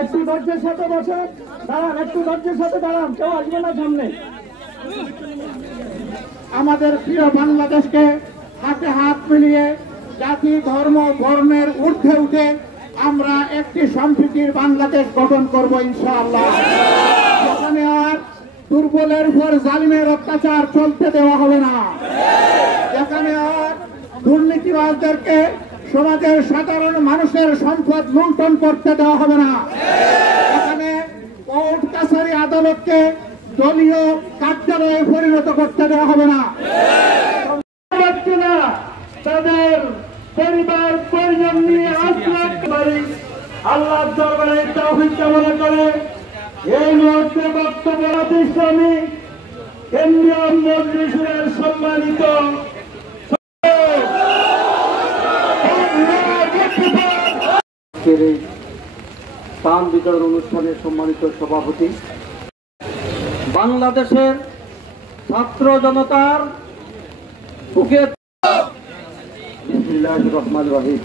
একটু ধৈর্যের সাথে বসে দাঁড়ান, একটু ধৈর্যের সাথে দাঁড়ান, কেউ আসবে না সামনে। আমাদের প্রিয় বাংলাদেশকে হাতে হাত মিলিয়ে জাতি ধর্ম বর্ণের ঊর্ধ্বে উঠে আমরা একটি সম্প্রীতির বাংলাদেশ গঠন করব ইনশাআল্লাহ। যেখানে আর দুর্বলের উপর জালিমের অত্যাচার চলতে দেওয়া হবে না, যেখানে আর দুর্নীতিবাজদেরকে সমাজের সাধারণ মানুষের সম্পদ লুণ্ঠন করতে দেওয়া হবে না, এখানে কোর্ট কাছারি আদালতকে দলীয় কার্যালয়ে পরিণত করতে দেওয়া হবে না। তাদের পরিবার পরিজন নিয়ে আসলাম পারি আল্লাহ দরবারে তৌফিক কামনা করে এই মুহূর্তে বক্তব্য ইসলামী কেন্দ্রীয় মজলিসের সম্মানিত স্থান বিতরণ অনুষ্ঠানের সম্মানিত সভাপতি, বাংলাদেশের ছাত্র জনতার বুকে বিসমিল্লাহির রহমানির রহিম।